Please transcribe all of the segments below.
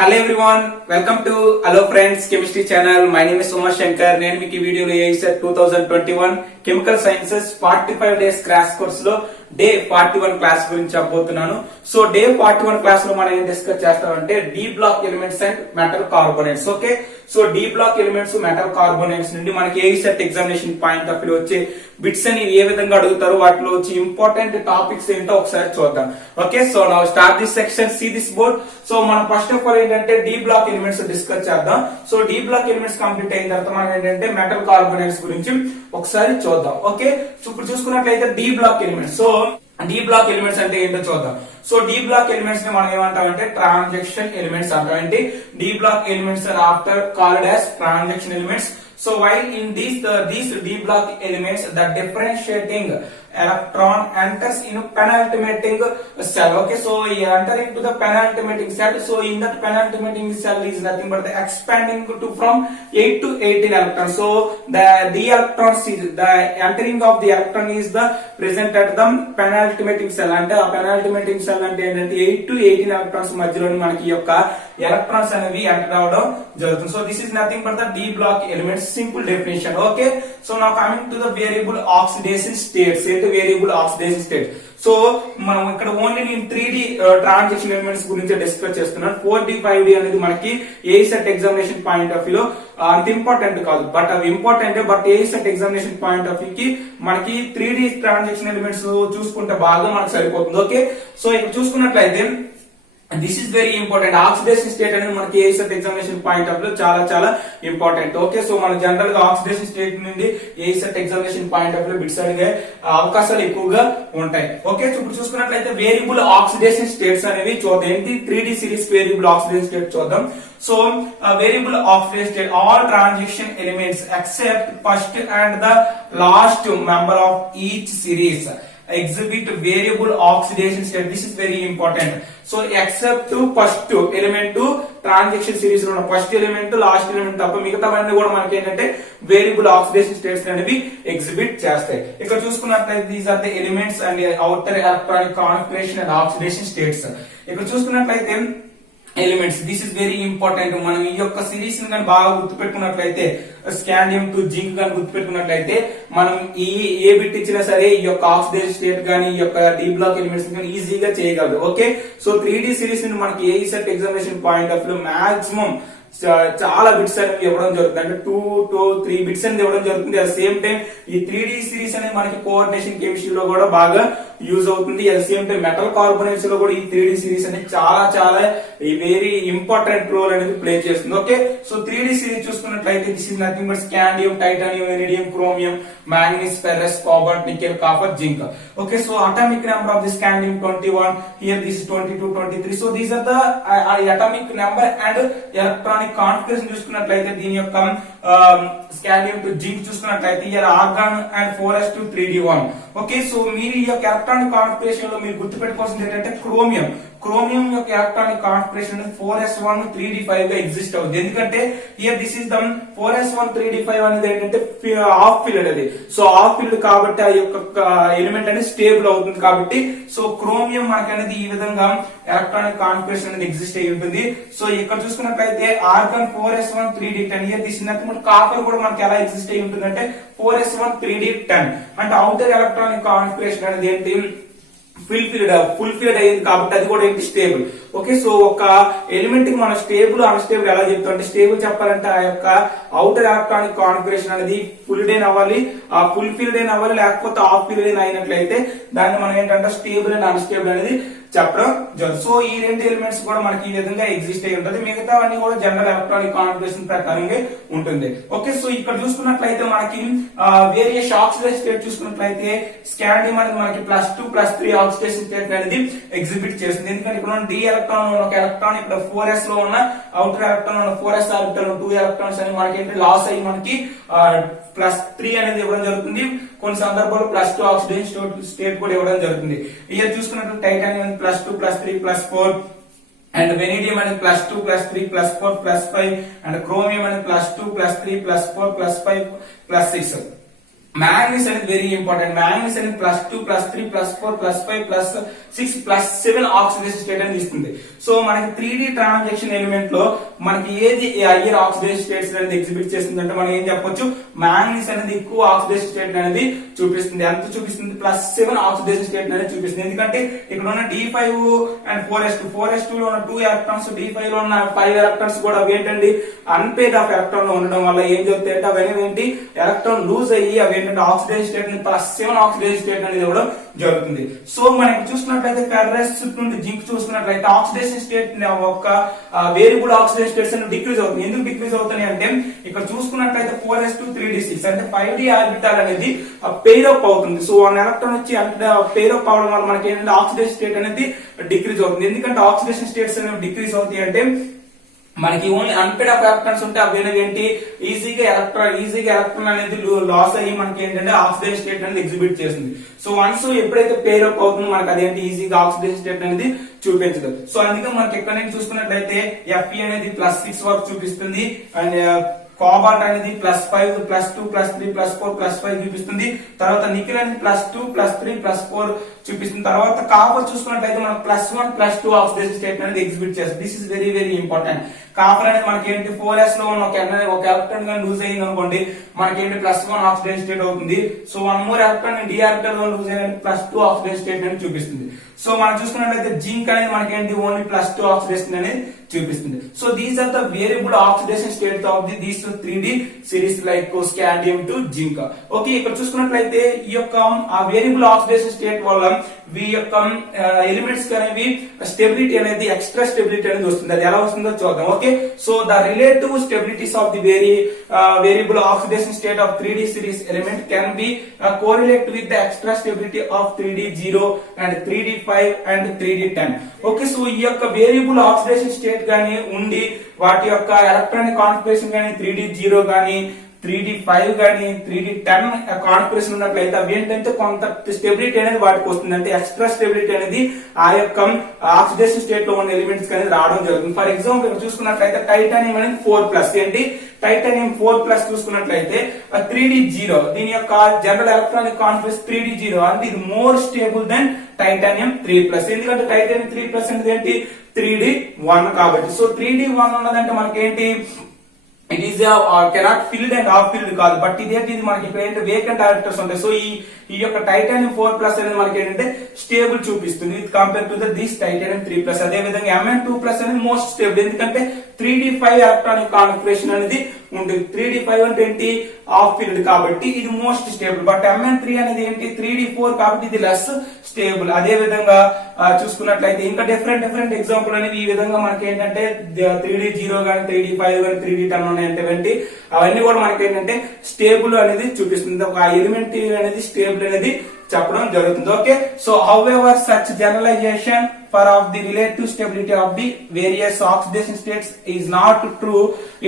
Hello everyone, welcome to Hello Friends Chemistry channel. My name is Soma Shankar. నేను మీకు ఈ వీడియోలో AICET 2021 chemical sciences 45 days crash course లో day 41 class గురించి చెప్పబోతున్నాను. సో డే 41 క్లాస్ లో మనం ఏం డిస్కస్ చేస్తామంటే D block elements and metal carbonates. Okay, so D block elements metal carbonates నుండి మనకి AICET examination point of view వచ్చే బిట్స్ అని ఏ విధంగా అడుగుతారు, వాటిలో వచ్చి ఇంపార్టెంట్ టాపిక్స్ ఏంటో ఒకసారి చూద్దాం. Okay, so now start this section, see this board. So మనం ఫస్ట్ ఆఫ్ ఆల్ ఏంటంటే డి బ్లాక్ ఎలిమెంట్స్ డిస్కస్ చేద్దాం. So D block elements complete అయిన తర్వాత మనం ఏంటంటే మెటల్ కార్బోనేట్స్ గురించి ఒకసారి చూద్దాం. ఓకే, సో ఇప్పుడు చూసుకున్నట్లయితే d block elements. So D block elements అంటే ఏంటో చూద్దాం. సో డి బ్లాక్ ఎలిమెంట్స్ ని మనం ఏమంటామంటే ట్రాన్సాక్షన్ ఎలిమెంట్స్ అంటామంటే D block elements are after called as transaction elements. So while in these d block elements, the differentiating electron enters in a penultimating cell. Okay, so enter into the penultimating cell. So in that penultimating cell is nothing but the expanding to from 8 to 18 electrons. So the electrons is the entering of the electron is the present at the penultimating cell. అంటే ఆ penultimating cell అంటే ఏంటంటే 8 to 18 electrons మధ్యలో మనకి ఈ యొక్క electrons అనేవి enter అవడం జరుగుతుంది. So this is nothing but the d block elements simple definition. Okay, so now coming to the variable oxidation states. ఏంటి వేరియబుల్ ఆక్సిడేషన్ స్టేట్? సో మనం ఇక్కడ ఓన్లీ నేను 3D ట్రాన్సాక్షన్ ఎలిమెంట్స్ గురించి డిస్కస్ చేస్తున్నాను. 4D 5D అనేది మనకి AICET examination point of వ్యూలో అంత ఇంపార్టెంట్ కాదు, బట్ అవి important. But AICET examination point of view కి మనకి 3D ట్రాన్సాక్షన్ ఎలిమెంట్స్ చూసుకుంటే బాగా మనకు సరిపోతుంది. ఓకే, సో ఇక్కడ చూసుకున్నట్లయితే this is very important. Oxidation state అనేది మనకి AICET examination point of view చాలా చాలా ఇంపార్టెంట్. ఓకే, సో మన జనరల్ గా ఆక్సిడేషన్ స్టేట్ నుండి AICET examination point of view bits అడిగే అవకాశాలు ఎక్కువగా ఉంటాయి. ఓకే, సో ఇప్పుడు చూసుకున్నట్లయితే వేరియబుల్ ఆక్సిడేషన్ స్టేట్స్ అనేవి చూద్దాం. ఏంటి 3D series variable oxidation state చూద్దాం. So variable oxidation state all transaction elements except first and the last member of each series exhibit variable oxidation state. This is very important. So except first element transaction series లో ఉన్న first element last element తప్ప మిగతావన్నీ కూడా మనకి ఏంటంటే variable oxidation states అనేవి exhibit చేస్తాయి. ఇక్కడ చూసుకున్నట్లయితే these are the elements and outer electronic configuration and oxidation states. ఇక్కడ చూసుకున్నట్లయితే elements, this is very important. మనం ఈ యొక్క సిరీస్ ని కానీ బాగా గుర్తుపెట్టుకున్నట్లయితే, స్కాండియం టు జింక్ కానీ గుర్తుపెట్టుకున్నట్లయితే మనం ఏ బిట్ ఇచ్చినా సరే ఈ యొక్క ఆక్సిడేషన్ స్టేట్ కానీ ఈ యొక్క డి బ్లాక్ ఎలిమెంట్స్ కానీ ఈజీగా చేయగలరు. ఓకే, సో 3D సిరీస్ ని మనకి AICET examination point of view maximum చాలా బిట్స్ అనేవి ఇవ్వడం జరుగుతుంది. అంటే 2 to 3 బిట్స్ అనేది ఇవ్వడం జరుగుతుంది. అట్ సేమ్ టైం ఈ 3D సిరీస్ అనేది మనకి కోఆర్డినేషన్ కెమిస్ట్రీలో కూడా బాగా యూజ్ అవుతుంది. At same time metal carbonates లో కూడా ఈ 3D సిరీస్ అనేది చాలా చాలా వెరీ ఇంపార్టెంట్ రోల్ అనేది ప్లే చేస్తుంది. ఓకే, సో 3D సిరీస్ చూసుకున్నట్లయితే this is nothing but scandium, titanium, vanadium, chromium, manganese, ferrous, copper, nickel, copper, zinc. Okay, so atomic number of the scandium 21, here this is 22, 23. So these are the atomic number and electronic configuration చూసుకున్నట్లయితే దీని యొక్క scandium to zinc చూసుకున్నట్లయితే year organ and 4s to 3d1. Okay, so మీరు ఈ యొక్క electronic configuration లో మీరు గుర్తుపెట్టుకోవాల్సింది ఏంటంటే క్రోమియం యొక్క ఎలక్ట్రానిక్ కాన్ఫిగరేషన్ 4s1 3d5 గా ఎగ్జిస్ట్ అవుతుంది. ఎందుకంటే here this is the 4s1 3d5 అనేది ఏంటంటే హాఫ్ ఫిల్డ్ అది. సో హాఫ్ ఫిల్డ్ కాబట్టి ఆ యొక్క ఎలిమెంట్ అనేది స్టేబుల్ అవుతుంది. కాబట్టి సో క్రోమియం మనకి అనేది ఈ విధంగా ఎలక్ట్రానిక్ కాన్ఫిగరేషన్ అనేది ఎగ్జిస్ట్ అయి ఉంటుంది. సో ఇక్కడ చూసుకున్నట్లయితే organ 4s1 3d10. Here this is nothing but copper కూడా మనకి ఎలా ఎగ్జిస్ట్ అయి ఉంటుందంటే 4s1 3d10. అంటే అవుటర్ ఎలక్ట్రానిక్ కాన్ఫిగరేషన్ అనేది ఏంటి ఫుల్ఫిల్డ్ అయింది కాబట్టి అది కూడా ఏంటి స్టేబుల్. ఓకే, సో ఒక ఎలిమెంట్ కి మనం స్టేబుల్ అన్స్టేబుల్ ఎలా చెప్తాం అంటే స్టేబుల్ చెప్పాలంటే ఆ యొక్క అవుటర్ ఎలక్ట్రానిక్ కాన్ఫిగరేషన్ అనేది ఫుల్డ్ అవ్వాలి, ఫుల్ఫిల్డ్ అవ్వాలి, లేకపోతే హాఫ్ ఫిల్డ్ అయినట్లయితే దాన్ని మనం ఏంటంటే స్టేబుల్ అండ్ అన్స్టేబుల్ అనేది చెప్పడం జరుగుతుంది. సో ఈ రెండు ఎలిమెంట్స్ కూడా మనకి ఈ విధంగా ఎగ్జిస్ట్ అయి ఉంటుంది. మిగతావన్నీ కూడా జనరల్ ఎలక్ట్రానిక్ కాన్ఫిగరేషన్ ప్రకారంగా ఉంటుంది. ఓకే, సో ఇక్కడ చూసుకున్నట్లయితే మనకి వేరియస్ ఆక్సిడేషన్ స్టేట్ చూసుకున్నట్లయితే స్కాండియం అనేది మనకి +2+3 ఆక్సిడేషన్ స్టేట్ అనేది ఎగ్జిబిట్ చేస్తుంది. ఎందుకంటే ఇక్కడ డి ఎలక్ట్రాన్ ఒక ఎలక్ట్రాన్, ఇక్కడ 4s లో ఉన్న అవుటర్ ఎలక్ట్రాన్ ఉన్న 4s ఆర్బిటల్ 2 ఎలక్ట్రాన్స్ అని మనకి లాస్ అయ్యి మనకి +3 అనేది ఇవ్వడం జరుగుతుంది. కొన్ని సందర్భాల్లో +2 ఆక్సిడేషన్ స్టేట్ కూడా ఇవ్వడం జరుగుతుంది. ఇక్కడ చూసుకున్నట్టు టైటానియం +2+3+4 and vanadium అనేది +2+3+4+5 and chromium అనేది +2+3+4+5+6. Manganese అనేది వెరీ ఇంపార్టెంట్. మ్యాంగనీస్ అనేది +2+3+4+5+6+7 ఆక్సిడేషన్ స్టేట్ అని ఇస్తుంది. సో మనకి 3D ట్రాన్సాక్షన్ ఎలిమెంట్ లో మనకి ఏది హయ్యర్ ఆక్సిడేషన్ స్టేట్స్ అనేది ఎగ్జిబిట్ చేస్తుంది అంటే మనం ఏం చెప్పొచ్చు, మ్యాంగనీస్ అనేది ఎక్కువ ఆక్సిడేషన్ స్టేట్ అనేది చూపిస్తుంది. ఎంత చూపిస్తుంది? +7 ఆక్సిడేషన్ స్టేట్ అనేది చూపిస్తుంది. ఎందుకంటే ఇక్కడ ఉన్న D5 అండ్ 4s2 లో ఉన్న 2 ఎలక్ట్రాన్స్, D5 లో ఉన్న 5 ఎలక్ట్రాన్స్ కూడా ఏంటండి అన్పేడ్ ఆఫ్ ఎలక్ట్రాన్ లో ఉండడం వల్ల ఏం జరుగుతాయి అంటే అవన్నీ ఏంటి ఎలక్ట్రాన్ లూజ్ అయ్యి అవి ఏంటంటే ఆక్సిడేషన్ స్టేట్ ని +7 ఆక్సిడేషన్ స్టేట్ అనేది ఇవ్వడం జరుగుతుంది. సో మనకి చూసుకున్నట్లయితే ఫెర్రస్ నుండి జింక్ చూసుకున్నట్లయితే ఆక్సిడేషన్ స్టేట్ ఒక వేరియబుల్ ఆక్సిడేషన్ స్టేట్స్ అనేది డిక్రీజ్ అవుతుంది. ఎందుకు డిక్రీజ్ అవుతుంది అంటే ఇక్కడ చూసుకున్నట్లయితే 4s2 3d6 అంటే 5d ఆర్బిటాల్ అనేది పెయిర్ అప్ అవుతుంది. సో 1 ఎలక్ట్రాన్ వచ్చి పెయిర్ అప్ అవడం వల్ల మనకి ఏంటంటే ఆక్సిడేషన్ స్టేట్ అనేది డిక్రీజ్ అవుతుంది. ఎందుకంటే ఆక్సిడేషన్ స్టేట్స్ అనేవి డిక్రీజ్ అవుతాయి అంటే మనకి ఓన్లీ అన్పేడ్ ఆఫ్ ఎలక్ట్రాన్స్ ఉంటే అవి ఏంటి ఈజీగా ఎలక్ట్రాన్ అనేది లాస్ అయ్యి మనకి ఏంటంటే ఆక్సిడేషన్ స్టేట్ అనేది ఎగ్జిబిట్ చేస్తుంది. సో వన్స్ ఎప్పుడైతే పేర్ అప్ అవుతుందో మనకి అదేంటి ఈజీగా ఆక్సిడేషన్ స్టేట్ అనేది చూపించదు. సో అందుకే మనకి ఎక్కడ నుంచి చూసుకున్నట్లయితే Fe అనేది +6 వరకు చూపిస్తుంది అండ్ కోబాల్ట్ అనేది +5 +2 +3 +4 +5 చూపిస్తుంది. తర్వాత నికెల్ అనేది +2 +3 +4 చూపిస్తుంది. తర్వాత కాపర్ చూసుకున్నట్లయితే మనకు +1 +2 ఆక్సిడేషన్ స్టేట్ అనేది ఎగ్జిబిట్ చేస్తుంది. This is very very important. Copper అనేది మనకి ఏంటి 4s లో ఉన్న ఒక ఎలక్ట్రాన్ గా లూజ్ అయింది అనుకోండి మనకి ఏంటి +1 ఆక్సిడేషన్ స్టేట్ అవుతుంది. So 1 more electron d orbital లో లూజ్ అయిన +2 ఆక్సిడేషన్ స్టేట్ అనేది చూపిస్తుంది. సో మనం చూసుకున్నట్లయితే జింక్ అనేది మనకి ఏంటి ఓన్లీ +2 ఆక్సిడేషన్ అనేది చూపిస్తుంది. So these are the variable oxidation state of these 3D series like scandium to zinc. Okay, ఇక్కడ చూసుకున్నట్లయితే ఈ యొక్క ఆ వేరియబుల్ ఆక్సిడేషన్ స్టేట్ వల్ల ఈ యొక్క ఎలిమెంట్స్ అనేవి స్టెబిలిటీ అనేది ఎక్స్ట్రా స్టెబిలిటీ అనేది వస్తుంది. అది ఎలా వస్తుందో చూద్దాం. Okay, so the relative stabilities of the variable oxidation state of 3D series element can be correlate with the extra stability of 3D0 and 3D5 and 3D10. Okay, so ఈ యొక్క variable oxidation state గానీ ఉండి వాటి యొక్క electronic configuration గానీ 3D0 గానీ 3D5 గానీ 3D10 configuration ఉన్నట్లయితే అవి ఏంటంటే కొంత స్టెబిలిటీ అనేది వాటికి వస్తుంది. అంటే ఎక్స్ట్రా స్టెబిలిటీ అనేది ఆ యొక్క ఆక్సిడేషన్ స్టేట్ లో ఉన్న ఎలిమెంట్స్ అనేది రావడం జరుగుతుంది. ఫర్ ఎగ్జాంపుల్ ఇక్కడ చూసుకున్నట్లయితే టైటానియం అనేది 4+ ఏంటి టైటానియం 4+ చూసుకున్నట్లయితే 3D0 దీని యొక్క జనరల్ ఎలక్ట్రానిక్ కాన్ఫిగరేషన్ 3D0 అంటే ఇది మోర్ స్టేబుల్ దెన్ టైటానియం 3+. ఎందుకంటే టైటానియం 3+ అంటే ఏంటి 3D1 కాబట్టి. సో 3D1 ఉన్నదంటే మనకి ఏంటి it is cannot filled and half filled కాదు, బట్ ఇదేంటి ఇది మనకి ఇక్కడ ఏంటి వేకెంట్ ఆర్బిటల్స్ ఉంటాయి. సో ఈ యొక్క టైటానియం 4+ అనేది మనకి ఏంటంటే స్టేబుల్ చూపిస్తుంది with compare to this titanium 3+. అదే విధంగా Mn2+ అనేది మోస్ట్ స్టేబుల్ ఎందుకంటే 3D5 ఎలక్ట్రానిక్ కాన్ఫిగరేషన్ అనేది ఉంటుంది. 3D5 అంటే ఏంటి హాఫ్ ఫిల్డ్ కాబట్టి ఇది మోస్ట్ స్టేబుల్. బట్ Mn3 అనేది ఏంటి 3D4 కాబట్టి ఇది లెస్ స్టేబుల్. అదే విధంగా చూసుకున్నట్లయితే ఇంకా డిఫరెంట్ ఎగ్జాంపుల్ అనేవి ఈ విధంగా మనకి ఏంటంటే 3D0 గానీ 3D5 గానీ 3D10 ఉన్నాయంటే అవన్నీ కూడా మనకి ఏంటంటే స్టేబుల్ అనేది చూపిస్తుంది. ఒక ఎలిమెంట్ అనేది స్టేబుల్ అనేది చెప్పడం జరుగుతుంది. Okay, so however such generalization for of the relative stability of the various oxidation states is not true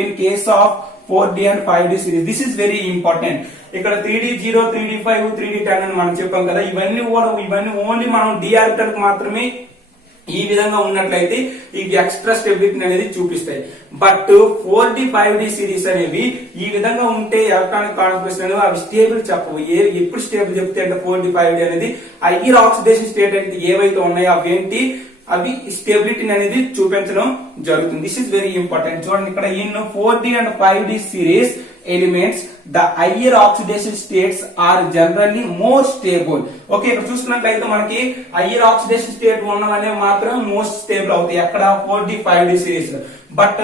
in case of 4D and 5D series. This is very important. ఇక్కడ 3D0 3D5 3D10 అని మనం చెప్పాం కదా, ఇవన్నీ only మనం d orbital కు మాత్రమే ఈ విధంగా ఉన్నట్లయితే ఇవి ఎక్స్ట్రా స్టెబిలిటీ అనేది చూపిస్తాయి. బట్ 4D 5D సిరీస్ అనేవి ఈ విధంగా ఉంటే ఎలక్ట్రానిక్ కాన్ఫిగరేషన్ అనేవి అవి స్టేబుల్ చెప్పవు. ఎప్పుడు స్టేబుల్ చెప్తే అంటే 4D 5D అనేది హైయర్ ఆక్సిడేషన్ స్టేట్ అనేది ఏవైతే ఉన్నాయో అవేంటి అవి స్టెబిలిటీ అనేది చూపించడం జరుగుతుంది. This is very important. చూడండి ఇక్కడ in 4D and 5D series elements the higher oxidation states are generally more stable. Okay, ఇక్కడ చూసుకున్నట్లయితే మనకి higher oxidation state ఉన్నవనే మాత్రం మోస్ట్ స్టేబుల్ అవుతాయి అక్కడ 4D 5D series. But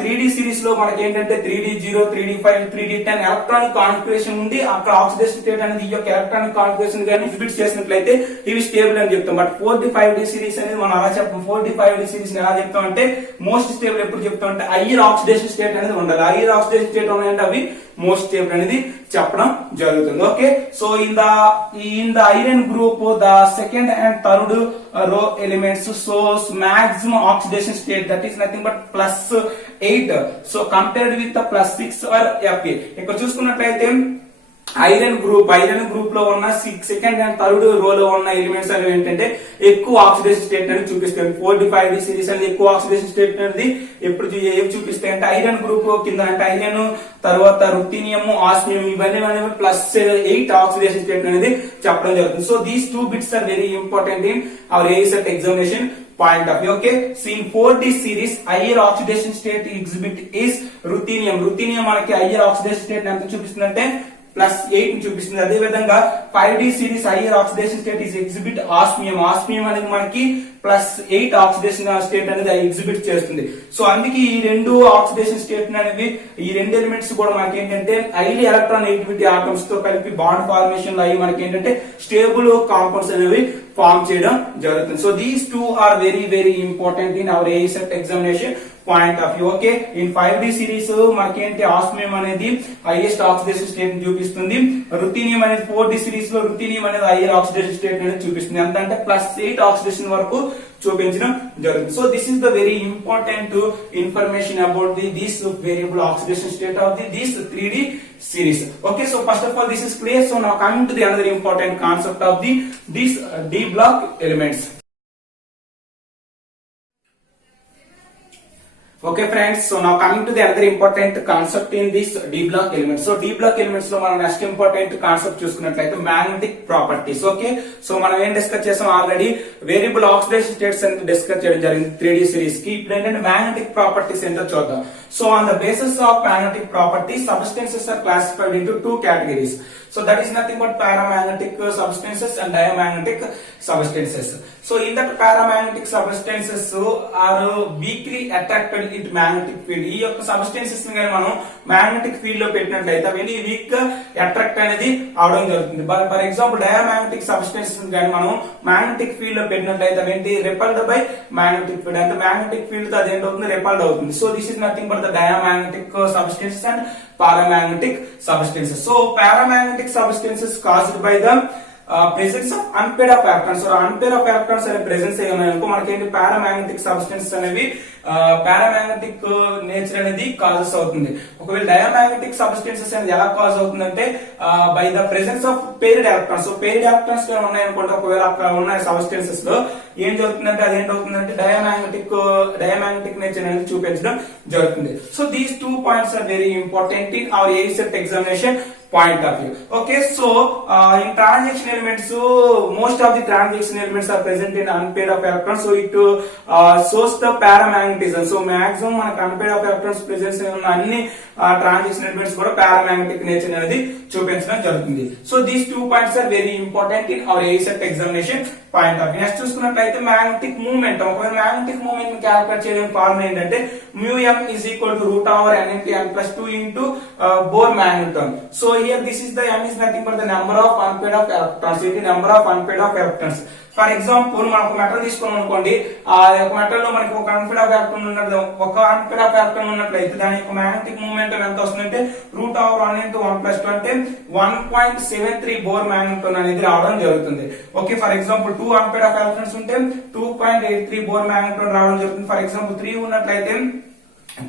3D series లో మనకి ఏంటంటే 3D0 3D5 3D10 electronic configuration ఉంది. అక్కడ ఆక్సిడేషన్ స్టేట్ అనేది ఈ యొక్క ఎలక్ట్రానిక్ కాన్ఫిగరేషన్ గానీ ఎగ్జిబిట్ చేసినట్లయితే ఇవి స్టేబుల్ అని చెప్తాం. బట్ 4D 5D సిరీస్ అనేది మనం అలా చెప్పాం. 4D 5D సిరీస్ ఎలా చెప్తాం అంటే మోస్ట్ స్టేబుల్ ఎప్పుడు చెప్తాం అంటే హైయర్ ఆక్సిడేషన్ స్టేట్ అనేది ఉండాలి. హైయర్ ఆక్సిడేషన్ స్టేట్ ఉన్నాయంటే అవి మోస్ట్ స్టేబుల్ అనేది చెప్పడం జరుగుతుంది. Okay, so in the iron group the second and third row elements shows maximum oxidation state that is nothing but +8. So compared with the +6 or Fe. ఇక్కడ చూసుకున్నట్లయితే iron group లో ఉన్న second and third రో లో ఉన్న elements అనేవి ఏంటంటే ఎక్కువ ఆక్సిడేషన్ స్టేట్ అనేది చూపిస్తాయి. 4D 5D సిరీస్ అనేది ఎక్కువ ఆక్సిడేషన్ స్టేట్ అనేది ఎప్పుడు ఏవి చూపిస్తాయి అంటే ఐరన్ గ్రూప్ కింద అంటే ఐరన్ తర్వాత రుథీనియం ఆస్మియం ఇవన్నీ +8 ఆక్సిడేషన్ స్టేట్ అనేది చెప్పడం జరుగుతుంది. So these 2 bits are very important in our ASET examination point of view. Okay, so in 4D series higher oxidation state exhibit is ruthenium. Ruthenium మనకి higher oxidation state ఎంత చూపిస్తుందంటే +8 ని చూపిస్తుంది. అదే విధంగా 5D series hire oxidation state is exhibit osmium. Osmium అనేది మనకి +8 oxidation state అనేది exhibit చేస్తుంది. సో అందుకే ఈ రెండు ఆక్సిడేషన్ స్టేట్ అనేవి ఈ రెండు ఎలిమెంట్స్ కూడా మనకి ఏంటంటే హైలీ ఎలక్ట్రాన్ నెగటివిటీ ఆటమ్స్ తో కలిపి బాండ్ ఫార్మేషన్ లో అయ్యి మనకి ఏంటంటే స్టేబుల్ కాంపౌండ్స్ అనేవి ఫార్మ్ చేయడం జరుగుతుంది. So these two are very very important in our ASET examination point of view. Okay, in 5D series మనకేంటి ఆస్మియం అనేది హైయెస్ట్ ఆక్సిడేషన్ స్టేట్ ని చూపిస్తుంది. రుథీనియం అనేది 4D సిరీస్ లో రుథీనియం అనేది హైయర్ ఆక్సిడేషన్ స్టేట్ అనేది చూపిస్తుంది. ఎంత అంటే +8 ఆక్సిడేషన్ వరకు చూపించడం జరుగుతుంది. So this is the very important information about this variable oxidation state of this 3D series. Okay, so first of all this is clear. So now coming to the another important concept of these D block elements. Okay friends, so now coming to the another important concept in this D block elements. So D block elements లో మనం next important concept చూసుకున్నట్లయితే magnetic properties. Okay, so మనం ఏం discuss చేసాం already variable oxidation states అని discuss చేయడం జరిగింది 3D series కి. ఇప్పుడు ఏంటంటే మ్యాగ్నెటిక్ ప్రాపర్టీస్ ఏంటో చూద్దాం. So on the basis of magnetic properties substances are classified into 2 categories. So that is nothing but paramagnetic substances and diamagnetic substances. So in that paramagnetic substances are weakly attracted into magnetic field. ఈ యొక్క substances ని గాని మనం magnetic field లో పెట్టినట్లయితే అవి week గా attract అనేది అవడం జరుగుతుంది. ఫర్ ఎగ్జాంపుల్ డయామాగ్నెటిక్ సబ్స్టెన్సెస్ ని గాని మనం magnetic field లో పెట్టినట్లయితే అవేంటి repelled by magnetic field. అంటే magnetic field తో అదేంటవుతుంది repelled అవుతుంది. So this is nothing but the diamagnetic substances and paramagnetic substances. So paramagnetic substances caused by the presence of unpaired of electrons or unpaired of electrons అనే presence అయి ఉన్నాయనుకో మనకేంటి paramagnetic substances అనేవి paramagnetic nature అనేది causes అవుతుంది. ఒకవేళ diamagnetic substances అనేది ఎలా cause అవుతుందంటే by the presence of paired electrons. So paired electrons ఉన్నాయనుకోండి ఒకవేళ అక్కడ ఉన్న సబ్స్టెన్సెస్ లో ఏం జరుగుతుందంటే అదేంటవుతుందంటే డయామాగ్నెటిక్ నేచర్ అనేది చూపించడం జరుగుతుంది. So these 2 points are very important in our ASET examination point of view. Okay, so in transaction elements, most of the transaction elements are present in unpaired of electrons. So it shows the paramagnetism. So maximum మనకు unpaired of electrons presence ఉన్న అన్ని transaction elements కూడా paramagnetic nature అనేది చూపించడం జరుగుతుంది. So these 2 points are very important in our ASET examination point of view. Next చూసుకున్నట్లయితే magnetic movement. ఒకవేళ magnetic movement ని క్యాలిక్యులేట్ చేయడానికి ఫార్ములా ఏంటంటే μm is equal to √n into n plus 2 into Bohr magneton. So here this is the m is nothing but the number of unpaired of electrons. It is number of unpaired of electrons. For example మనం ఒక metal తీసుకున్నాం అనుకోండి, ఆ యొక్క metal లో మనకి ఒక unpaired of electron ఉన్నట్లయితే దాని యొక్క మ్యాగ్నెటిక్ మూవ్మెంట్ ఎంత వస్తుందంటే √1 into 1 plus 2 అంటే 1.73 బోర్ మ్యాగ్నెటోన్ అనేది రావడం జరుగుతుంది. Okay, for example 2 unpaired of electrons ఉంటే 2.83 బోర్ మ్యాగ్నెటోన్ రావడం జరుగుతుంది. ఫర్ ఎగ్జాంపుల్ 3 ఉన్నట్లయితే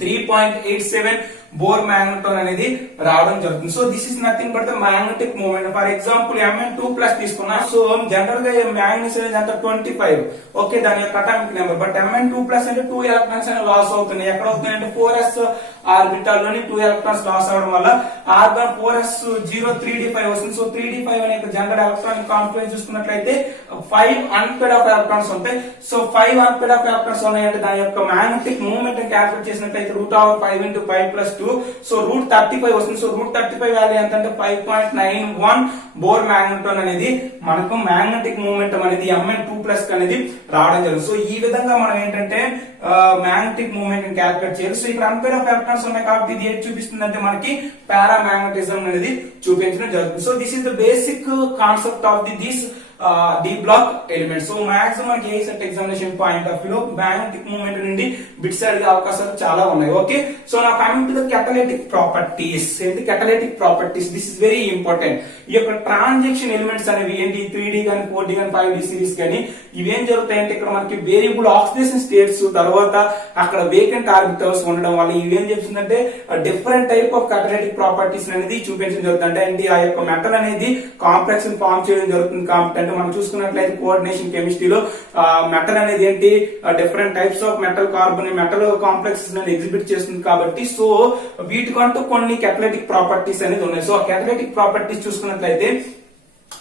3.87 బోర్ మ్యాగ్నెటోన్ అనేది రావడం జరుగుతుంది. So this is nothing but the magnetic movement. For example Mn2+ తీసుకున్నా, సో జనరల్ గా మ్యాగ్నెస్ అనేది అంత 25. ఓకే, దాని యొక్క అటామిక్ నెంబర్. బట్ Mn2+ అంటే 2 ఎలక్ట్రాన్స్ అనేవి లాస్ అవుతున్నాయి. ఎక్కడ అవుతున్నాయి అంటే 4s ఆర్బిటాల్ లోని 2 ఎలక్ట్రాన్స్ లాస్ అవడం వల్ల ఆర్గాన్ 4s03d5 వస్తుంది. సో 3d5 అనే జనరల్ ఎలక్ట్రానిక్ కాన్ఫిగరేషన్ చూసుకున్నట్లయితే 5 అన్పేడ్ ఆఫ్ ఎలక్ట్రాన్స్ ఉంటాయి. సో 5 అన్పేడ్ ఆఫ్ ఎలక్ట్రాన్స్ ఉన్నాయంటే దాని యొక్క మ్యాగ్నెటిక్ మూవ్మెంట్ క్యాల్కులేట్ చేసినట్లయితే √5 into 5 plus 2, సో √35 వస్తుంది. సో √35 వాల్యూ ఎంత అంటే 5.91 బోర్ మ్యాగ్నెటోన్ అనేది మనకు మ్యాగ్నెటిక్ మూవ్మెంట్ అనేది Mn2+ అనేది రావడం జరుగుతుంది. సో ఈ విధంగా మనం ఏంటంటే మ్యాగ్నెటిక్ మూవ్మెంట్ ని క్యాల్కులేట్ చేయాలి. సో ఇక్కడ అన్పేడ్ ఆఫ్ ఎలక్ట్రాన్స్ ఉన్నాయి కాబట్టి ఇది ఏది చూపిస్తుంది అంటే మనకి పారామాగ్నెటిజం అనేది చూపించడం జరుగుతుంది. So this is the basic concept of this D block elements. So maximum ASET examination point of view magnetic movement నుండి బిట్స్ అడిగే అవకాశాలు చాలా ఉన్నాయి. ఓకే, సో నా coming to the catalytic properties. ఏంటి catalytic properties? This is very important. ఈ యొక్క transaction elements అనేవి ఏంటి 3D గాని 4D గాని 5D సిరీస్ గాని ఇవేం జరుగుతాయంటే ఇక్కడ మనకి వేరియబుల్ ఆక్సిడేషన్ స్టేట్స్ తర్వాత అక్కడ వేకెంట్ ఆర్బిటల్స్ ఉండడం వల్ల ఇవేం చెప్తుందంటే different type of catalytic properties అనేది చూపించడం జరుగుతుంది. అంటే ఏంటి ఆ యొక్క మెటల్ అనేది కాంప్లెక్స్ ఫార్మ్ చేయడం జరుగుతుంది కాబట్టి మనం చూసుకున్నట్లయితే కోఆర్డినేషన్ కెమిస్ట్రీలో మెటల్ అనేది ఏంటి different types of metal carbon metal complexes అనేది ఎగ్జిబిట్ చేస్తుంది కాబట్టి సో వీటికంటూ కొన్ని catalytic ప్రాపర్టీస్ అనేది ఉన్నాయి. సో catalytic ప్రాపర్టీస్ చూసుకున్నట్లయితే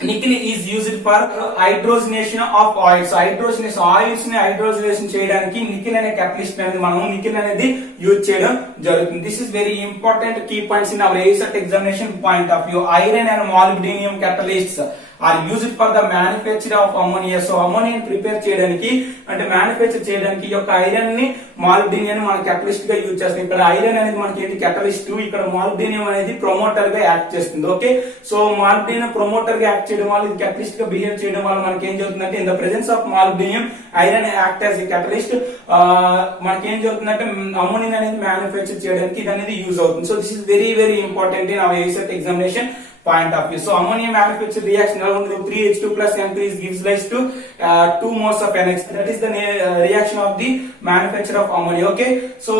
nickel is used for hydrogenation of oils. Hydrogenation oils ని హైడ్రోజనేషన్ చేయడానికి నికిల్ అనే క్యాటలిస్ట్ అనేది మనం నికిల్ అనేది యూజ్ చేయడం జరుగుతుంది. This is very important key points in our ASET examination point of view. Iron and molybdenum catalysts are used for the manufacture of ammonia. So అమోనియాని prepare చేయడానికి అంటే manufacture చేయడానికి ఈ యొక్క ఐరన్ ని మాలిబ్డినియం మన క్యాటలిస్ట్ గా యూజ్ చేస్తాం. ఇక్కడ ఐరన్ అనేది మనకి ఏంటి క్యాటలిస్ట్, ఇక్కడ మాలిబ్డినియం అనేది ప్రమోటర్ గా యాక్ట్ చేస్తుంది. ఓకే, సో మాలిబ్డినియం ప్రమోటర్ గా యాక్ట్ చేయడం వల్ల ఇది క్యాటలిస్ట్ గా బిహేవ్ చేయడం వల్ల మనకి ఏం జరుగుతుందంటే in the presence of molybdenum iron act as a catalyst. మనకి ఏం జరుగుతుందంటే అమోనియా అనేది మ్యానుఫ్యాక్చర్ చేయడానికి ఇది అనేది యూజ్ అవుతుంది. So this is very very important in our ASET examination point of view. So ammonia manufacture reaction along with 3H2 plus N3 gives rise to 2 moles of NH. That is the reaction of the manufacture of ammonia. Okay, so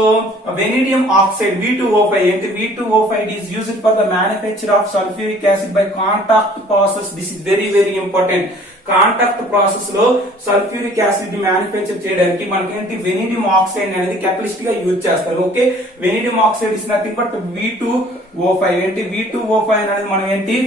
vanadium oxide V2O5 and V2O5 is used for the manufacture of sulfuric acid by contact process. This is very very important. Contact process లో sulphuric acid ని manufacture చేయడానికి మనకి ఏంటి vanadium oxide అనేది catalyst గా use చేస్తారు. Okay, vanadium oxide is nothing but V2O5. ఏంటి V2O5 అనేది మనం ఏంటి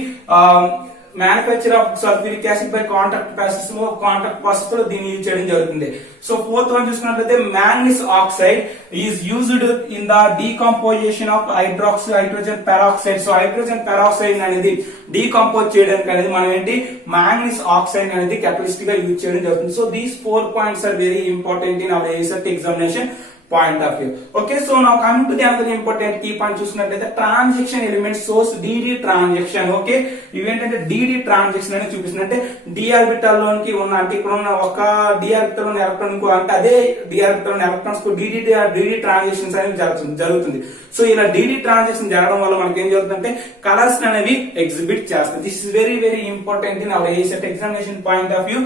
manufacture of sulphuric acid by contact process లో దీన్ని యూజ్ చేయడం జరుగుతుంది. సో ఫోర్త్ వన్ చూసుకున్నట్లయితే manganese oxide is used in the decomposition of hydrogen peroxide. So hydrogen peroxide అనేది డీకంపోజ్ చేయడానికి అనేది మనం ఏంటి మ్యాంగనీస్ ఆక్సైడ్ అనేది క్యాటలిస్ట్ గా యూజ్ చేయడం జరుగుతుంది. So these 4 points are very important in our ASET examination point of view. Okay, so now coming to the another important key point చూసినట్లయితే transaction element source DD transaction. Okay, ఇవేంటంటే DD transaction అనేది చూపిస్తుంది. అంటే d orbital లోనికి ఉన్న అంటే ఇక్కడ ఉన్న ఒక d ఆర్బిటల్ లోని ఎలక్ట్రాన్ కు అంటే అదే d ఆర్బిటల్ లోని ఎలక్ట్రాన్స్ కు DD ట్రాన్సాక్షన్స్ అనేవి జరుగుతుంది. సో ఇలా DD ట్రాన్సాక్షన్ జరగడం వల్ల మనకి ఏం జరుగుతుందంటే కలర్స్ అనేవి ఎగ్జిబిట్ చేస్తాయి. This is very very important in our ASET examination point of view.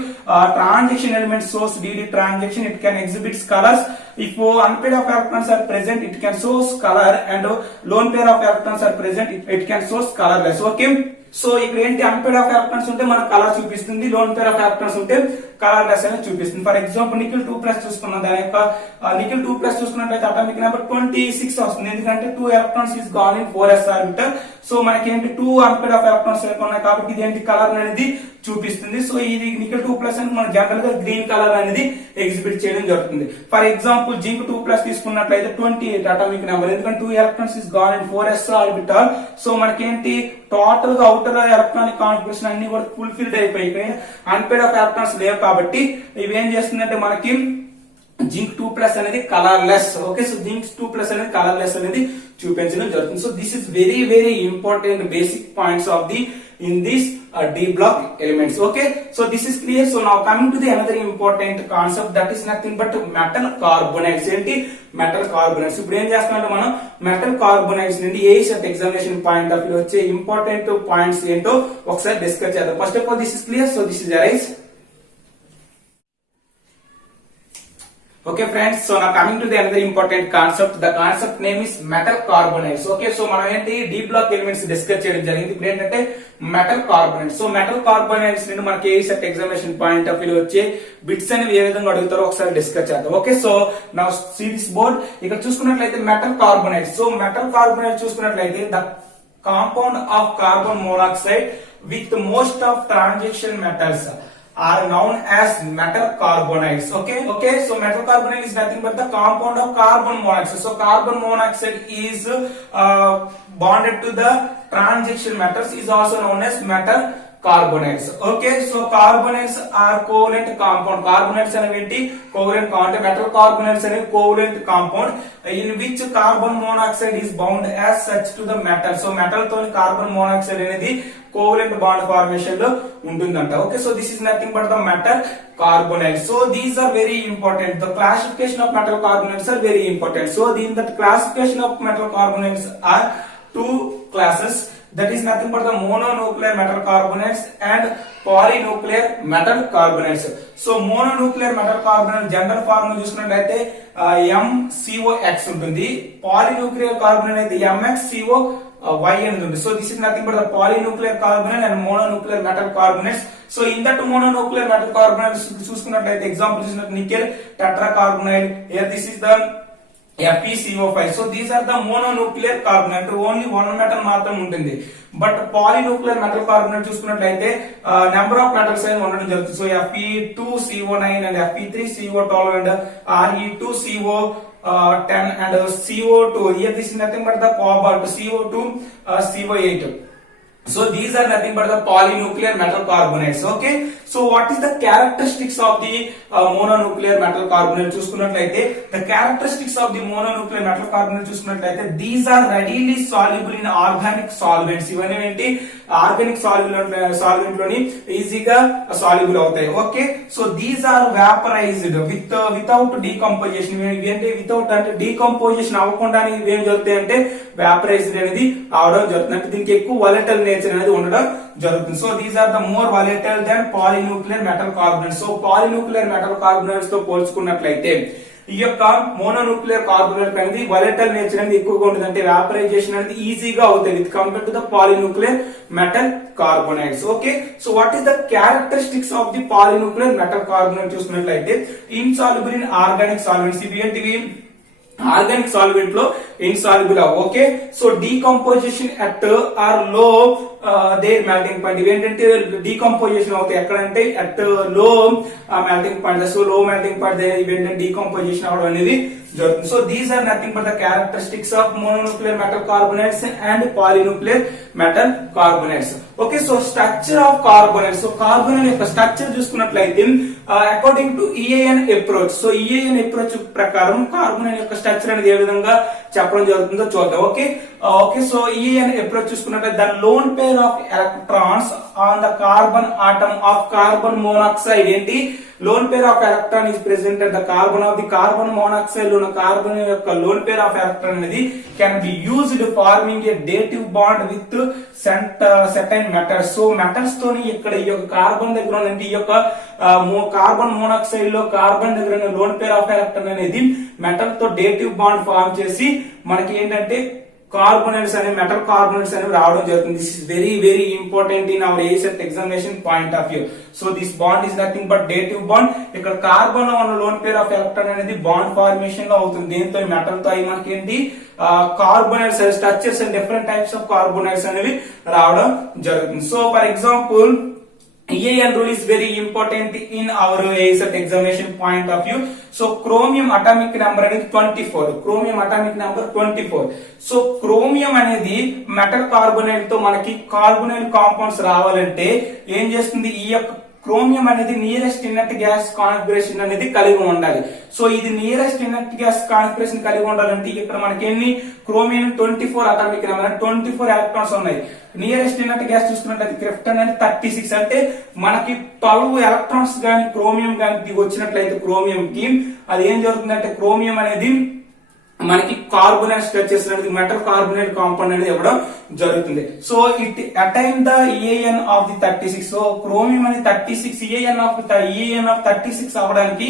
Transaction element source DD transaction, it can exhibit colors. If unpaired of electrons are present, it can shows color, and lone pair of electrons are present, it can shows colorless. Okay, so ఇక్కడ ఏంటి unpaired of electrons ఉంటే మనకు colour చూపిస్తుంది, loan pair of electrons ఉంటే colourless అనేది చూపిస్తుంది. For example nickel 2+ చూసుకున్నాం, దాని యొక్క నికిల్ 2+ చూసుకున్నట్లయితే అటామిక్ నెంబర్ 26 వస్తుంది. ఎందుకంటే 2 electrons is gone in 4s orbital. So మనకి ఏంటి 2 అన్పేడ్ ఆఫ్ ఎలక్ట్రాన్స్ ఉన్నాయి కాబట్టి ఇది ఏంటి కలర్ అనేది చూపిస్తుంది. సో ఇది నికిల్ 2+ అని మనం జనరల్ గా గ్రీన్ కలర్ అనేది ఎగ్జిబిట్ చేయడం జరుగుతుంది. ఫర్ ఎగ్జాంపుల్ జింక్ 2+ తీసుకున్నట్లయితే 28 అటామిక్ నెంబర్, ఎందుకంటే 2 electrons is gone in 4s orbital. So మనకి ఏంటి టోటల్ గా అవుటర్ ఎలక్ట్రానిక్ కాన్ఫిగరేషన్ అన్ని కూడా ఫుల్ఫిల్డ్ అయిపోయి అన్పేడ్ ఆఫ్ ఎలక్ట్రాన్స్ లేవు కాబట్టి ఇవి ఏం చేస్తుందంటే మనకి జింక్ 2+ అనేది కలర్లెస్. ఓకే, సో జింక్ 2+ అనేది కలర్లెస్ అనేది చూపించడం జరుగుతుంది. So this is very very important basic points of the in this D block elements. Okay, so this is clear. So now coming to the another important concept, that is nothing but metal carbonides. ఏంటి metal కార్బోనైడ్స్. ఇప్పుడు ఏం చేస్తున్నామంటే మనం metal carbonyls నుండి ASET examination point of view వచ్చే important points ఏంటో ఒకసారి discuss చేద్దాం. First of all this is clear. So this is arise. Okay friends, so now coming to the another important concept, the concept name is metal carbonides. Okay, so మనం ఏంటి D block elements discuss చేయడం జరిగింది. ఇప్పుడు ఏంటంటే metal carbonyls. సో metal carbonyls నుండి మనకి ASET examination point of view వచ్చే బిట్స్ అనేవి ఏ విధంగా అడుగుతారో ఒకసారి డిస్కస్ చేద్దాం. Okay, so now see this board. ఇక్కడ చూసుకున్నట్లయితే మెటల్ కార్బోనైడ్స్. సో మెటల్ కార్బోనైడ్స్ చూసుకున్నట్లయితే the compound of carbon monoxide with most of transaction metals are known as metal carbonides. Okay, so metal carbonide is nothing but the compound of carbon monoxide. So carbon monoxide is bonded to the transition metals, is also known as metal carbonides. Okay, so carbonides are covalent compound. Carbonides అనేవి covalent compound. Metal carbonides అనేవి covalent compound in which carbon monoxide is bound as such to the metal. So metal తోని carbon monoxide అనేది covalent bond formation లో ఉంటుందంట. Okay, so this is nothing but the metal carbonides. So these are very important. The classification of metal carbonides are very important. So in the classification of metal carbonides are 2 classes. That is nothing but the mononuclear metal carbonides and polynuclear metal carbonides. So mononuclear metal carbonate general formula చూసుకున్నట్లయితే MCOX ఉంటుంది. polynuclear carbonate అయితే MXCO Y అనేది ఉంది. So this is nothing but the polynuclear carbonate and mononuclear metal carbonates. So in that mononuclear metal carbonates చూసుకున్నట్లయితే example చూసినట్టు nickel tetracarbonide. Here this is the FeCO5. So these are the mononuclear carbon, అంటే only one metal మాత్రం ఉంటుంది. But polynuclear metal carbon చూసుకున్నట్లయితే number of metals అనేవి ఉండడం జరుగుతుంది. So Fe2CO9 and Fe3CO12 and Re2CO10 and CO2. Here this is nothing but the cobalt, CO2, CO8. So these are nothing but the polynuclear metal carbonates. Okay, so what is the characteristics of the mononuclear metal carbonate చూసుకున్నట్లయితే the characteristics of the mononuclear metal carbonate చూసుకున్నట్లయితే these are readily soluble in organic solvents. ఇవన్నీ ఏంటి, organic solvent లోని ఈజీగా soluble అవుతాయి. Okay, so these are vaporised without decomposition. ఇవేంటి without అంటే decomposition అవ్వకుండా ఇవేం జరుగుతాయి అంటే వేపరైజ్డ్ అనేది అవడం జరుగుతుంది. అంటే దీనికి ఎక్కువ వాలటైల్ నేచర్ అనేది ఉండడం జరుగుతుంది. So these are the more volatile than polynuclear metal carbonates. So polynuclear metal carbonates తో పోల్చుకున్నట్లయితే ఈ యొక్క మోనోన్యూక్లియర్ కార్బోనేట్ అనేది వాలటైల్ నేచర్ అనేది ఎక్కువగా ఉంటుంది. అంటే వేపరైజేషన్ అనేది ఈజీగా అవుతుంది with compare to the polynuclear metal carbonates. Okay, so what is the characteristics of the polynuclear metal carbonate చూసుకున్నట్లయితే ఇన్సాల్యుబుల్ ఇన్ ఆర్గానిక్ సాల్వెంట్స్. ఇవి ఏంటివి, ఆర్గానిక్ సాల్వెంట్ లో insoluble. Okay, so decomposition at or లో there melting point. ఇవేంటంటే decomposition అవుతాయి ఎక్కడంటే at low melting point. So low melting point ఇవేంటంటే decomposition అవడం అనేది జరుగుతుంది. So these are nothing but the characteristics of mononuclear metal carbonates and polynuclear metal carbonates. Okay, so structure of carbonates. So carbonate యొక్క structure చూసుకున్నట్లయితే according to EAN approach. So EAN approach ప్రకారం carbonate యొక్క structure అనేది ఏ విధంగా చెప్పడం జరుగుతుందో చూద్దాం. ఓకే, సో EAN అప్రోచ్ చూసుకున్నట్లయితే the lone pair of electrons on the carbon atom of carbon monoxide. ఏంటి, lone pair of electron is present at the carbon of the carbon monoxide. ఉన్న కార్బన్ యొక్క లోన్ పేర్ ఆఫ్ ఎలక్ట్రాన్ అనేది can be used forming a dative bond with certain metals. So metals తోని ఇక్కడ ఈ యొక్క carbon దగ్గర ఉన్నది ఈ యొక్క కార్బన్ మోనాక్సైడ్ లో కార్బన్ దగ్గర ఉన్న లోన్ పేర్ ఆఫ్ ఎలక్ట్రాన్ అనేది మెటల్ తో డేటివ్ బాండ్ ఫార్మ్ చేసి మనకి ఏంటంటే కార్బోనేట్స్ అనే మెటల్ కార్బోనేట్స్ అనేవి రావడం జరుగుతుంది. This is very very important in our ASET examination point of view. So this bond is nothing but dative bond. ఇక్కడ కార్బన్ లో ఉన్న లోన్ పేర్ ఆఫ్ ఎలక్ట్రాన్ అనేది బాండ్ ఫార్మేషన్ లో అవుతుంది. దీంతో మెటల్ తో అయి మనకి ఏంటి carbonates structures and different types of carbonates అనేవి రావడం జరుగుతుంది. So for example EAN rule is very important in our ASET examination point of view. So chromium atomic number అనేది 24. chromium atomic number 24. So chromium అనేది metal carbonate తో మనకి carbonyl compounds రావాలంటే ఏం చేస్తుంది, ఈ యొక్క క్రోమియం అనేది నియరెస్ట్ ఇనర్ట్ గ్యాస్ కాన్ఫిగరేషన్ అనేది కలిగి ఉండాలి. సో ఇది నియరెస్ట్ ఇనర్ట్ గ్యాస్ కాన్ఫిగరేషన్ కలిగి ఉండాలంటే ఇక్కడ మనకి ఎన్ని క్రోమియం 24 అటామిక్ నెంబర్ 24 ఎలక్ట్రాన్స్ ఉన్నాయి. నియరెస్ట్ ఇనర్ట్ గ్యాస్ చూసుకున్నట్లయితే క్రిప్టన్ అనేది 36. అంటే మనకి 12 ఎలక్ట్రాన్స్ గాని క్రోమియం గాని వచ్చినట్లయితే క్రోమియం కి అది ఏం జరుగుతుందంటే క్రోమియం అనేది మనకి కార్బోనేట్ స్ట్రక్చర్స్ అనేది మెటల్ కార్బోనేట్ కాంపౌండ్ అనేది ఇవ్వడం జరుగుతుంది. So it attain the EAN of the 36. So chromium అనేది 36 EAN ఆఫ్ 36 అవడానికి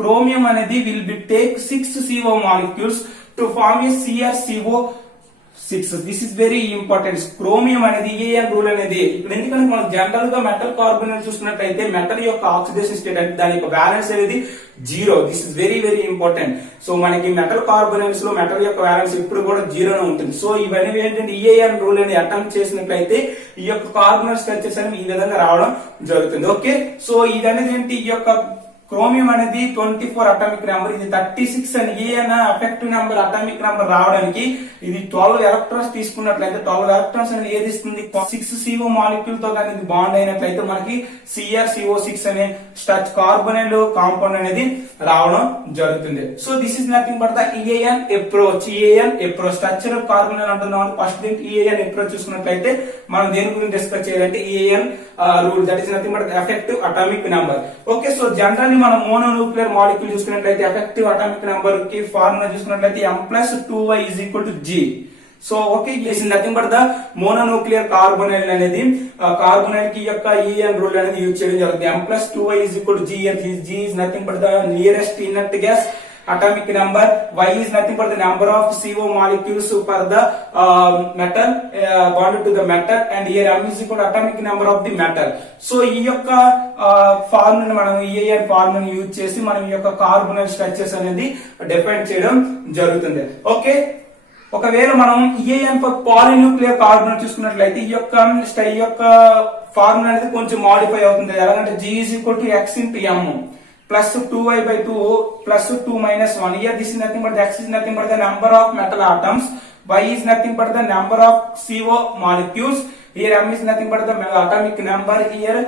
క్రోమియం అనేది will be take 6 CO molecules to form a CrCO6. This is very important. Chromium అనేది EAN rule అనేది ఇప్పుడు ఎందుకంటే మనం జనరల్ గా మెటల్ కార్బోనేట్ చూసుకున్నట్లయితే మెటల్ యొక్క ఆక్సిడేషన్ స్టేట్ అంటే దాని యొక్క బ్యాలెన్స్ అనేది 0. This is very very important. So మనకి మెటల్ కార్బోనేట్స్ లో మెటల్ యొక్క బ్యాలెన్స్ ఇప్పుడు కూడా 0 ఉంటుంది. సో ఇవన్నీ ఏంటంటే EAN రూల్ అనేది అటెంప్ట్ చేసినట్లయితే ఈ యొక్క కార్బోనేట్ స్ట్రక్చర్స్ అనేవి ఈ విధంగా రావడం జరుగుతుంది. ఓకే, సో ఇది అనేది ఏంటి, ఈ యొక్క క్రోమియం అనేది 24 అటామిక్ నెంబర్, ఇది 36 అని EAN effective number atomic number రావడానికి ఇది 12 ఎలక్ట్రాన్స్ తీసుకున్నట్లయితే 12 ఎలక్ట్రాన్స్ అనేది ఏది ఇస్తుంది, 6 CO మాలిక్యూల్ తో కానీ ఇది బాండ్ అయినట్లయితే మనకి CrCO6 అనే స్ట్రచ్ కార్బోనైల్ కాంపౌండ్ అనేది రావడం జరుగుతుంది. So this is nothing but the EAN approach. Structure of carbonyl అంటున్నాం. ఫస్ట్ EAN అప్రోచ్ చూసుకున్నట్లయితే మనం దేని గురించి డిస్కస్ చేయాలంటే EAN rule, that is nothing but effective atomic number. Okay, so generally మనం మోనోన్యూక్లియర్ మాలిక్యూల్ చూసుకున్నట్లయితే ఎఫెక్టివ్ అటామిక్ నెంబర్ కి formula చూసుకున్నట్లయితే M+2Y = G. So okay, is nothing but the mononuclear carbonyl అనేది కార్బోనైల్ కి యొక్క EAN రూల్ అనేది use చేయడం జరుగుతుంది. M+2Y = G. G is nothing but the nearest inert gas atomic number. Y is nothing but the number of CO molecules per the metal bonded to the metal, and here m is equal to atomic number of the metal. So ఈ యొక్క ఫార్ములాని మనం EAN ఫార్ములాని use చేసి మనం ఈ యొక్క carbonyl structures అనేది define చేయడం జరుగుతుంది. ఓకే, ఒకవేళ మనం EAN ఫర్ పాలిన్యూక్లియర్ కార్బన్ చూసుకున్నట్లయితే ఈ యొక్క ఫార్ములా అనేది కొంచెం మాడిఫై అవుతుంది. ఎలాగంటే G is equal to x into m plus 2y by 2 plus 2 minus 1. Here this is nothing but x is nothing but the number of metal atoms, y is nothing but the number of CO molecules. Here m is nothing but the atomic number. Here